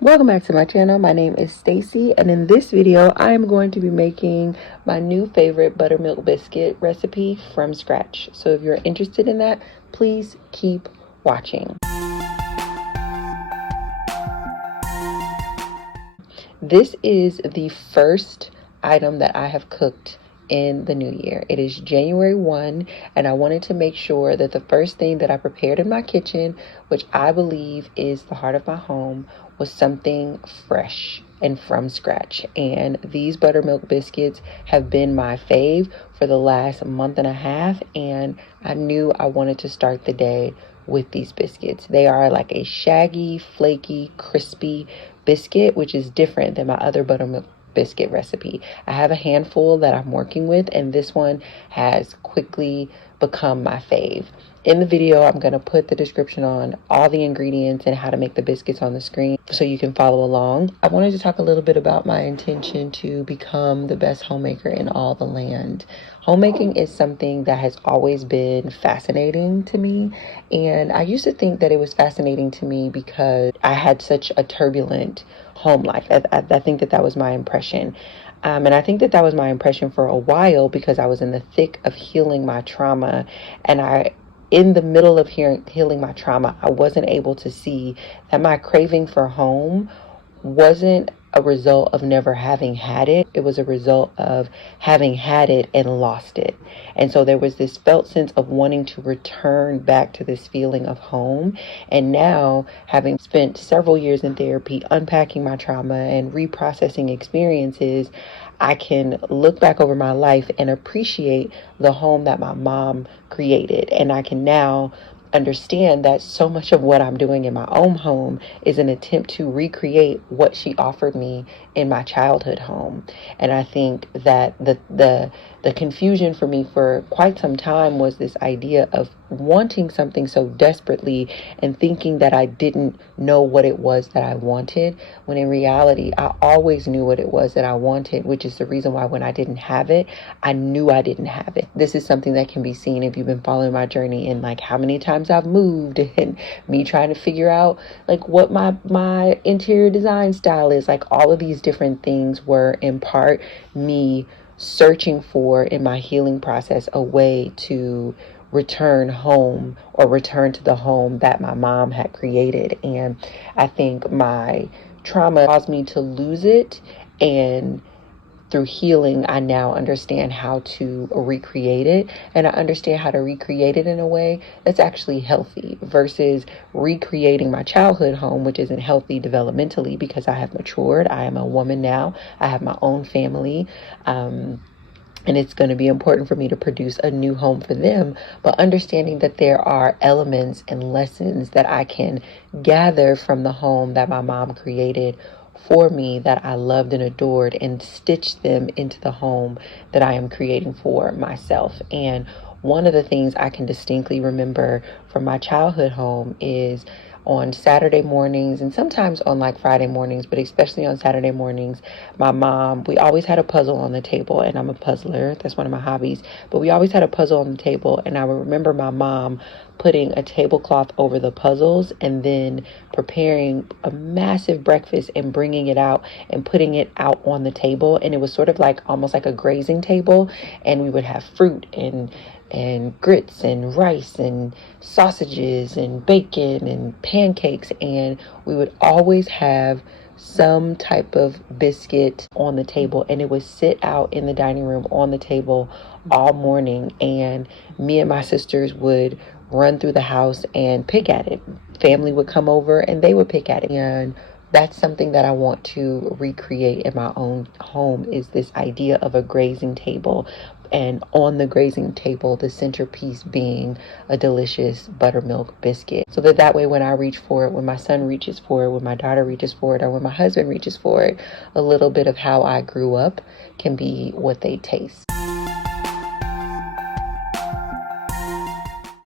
Welcome back to my channel. My name is Stacey, and in this video I am going to be making my new favorite buttermilk biscuit recipe from scratch. So if you're interested in that, please keep watching. This is the first item that I have cooked in the new year. It is January 1, and I wanted to make sure that the first thing that I prepared in my kitchen, which I believe is the heart of my home, was something fresh and from scratch. And these buttermilk biscuits have been my fave for the last month and a half, and I knew I wanted to start the day with these biscuits. They are like a shaggy, flaky, crispy biscuit, which is different than my other buttermilk biscuit recipe. I have a handful that I'm working with, and this one has quickly become my fave. In the video, I'm going to put the description on all the ingredients and how to make the biscuits on the screen so you can follow along. I wanted to talk a little bit about my intention to become the best homemaker in all the land. Homemaking is something that has always been fascinating to me, and I used to think that it was fascinating to me because I had such a turbulent home life. I think that was my impression. And I think that was my impression for a while because I was in the thick of healing my trauma, and in the middle of healing my trauma, I wasn't able to see that my craving for home wasn't a result of never having had it. It was a result of having had it and lost it. And so there was this felt sense of wanting to return back to this feeling of home. And now, having spent several years in therapy, unpacking my trauma and reprocessing experiences, I can look back over my life and appreciate the home that my mom created. And I can now understand that so much of what I'm doing in my own home is an attempt to recreate what she offered me in my childhood home. And I think that the confusion for me for quite some time was this idea of wanting something so desperately and thinking that I didn't know what it was that I wanted, when in reality I always knew what it was that I wanted, which is the reason why when I didn't have it, I knew I didn't have it. This is something that can be seen if you've been following my journey in like how many times I've moved and me trying to figure out like what my interior design style is. Like all of these different things were in part me searching for, in my healing process, a way to return home or return to the home that my mom had created. And I think my trauma caused me to lose it, and through healing, I now understand how to recreate it, and I understand how to recreate it in a way that's actually healthy versus recreating my childhood home, which isn't healthy developmentally because I have matured. I am a woman now. I have my own family. And it's going to be important for me to produce a new home for them, but understanding that there are elements and lessons that I can gather from the home that my mom created for me that I loved and adored, and stitch them into the home that I am creating for myself. And one of the things I can distinctly remember from my childhood home is on Saturday mornings, and sometimes on like Friday mornings, but especially on Saturday mornings, my mom, we always had a puzzle on the table, and I'm a puzzler. That's one of my hobbies. But we always had a puzzle on the table, and I would remember my mom putting a tablecloth over the puzzles and then preparing a massive breakfast and bringing it out and putting it out on the table. And it was sort of like almost like a grazing table, and we would have fruit and grits and rice and sausages and bacon and pancakes, and we would always have some type of biscuit on the table, and it would sit out in the dining room on the table all morning, and me and my sisters would run through the house and pick at it. Family would come over and they would pick at it. And that's something that I want to recreate in my own home, is this idea of a grazing table, and on the grazing table, the centerpiece being a delicious buttermilk biscuit. So that way when I reach for it, when my son reaches for it, when my daughter reaches for it, or when my husband reaches for it, a little bit of how I grew up can be what they taste.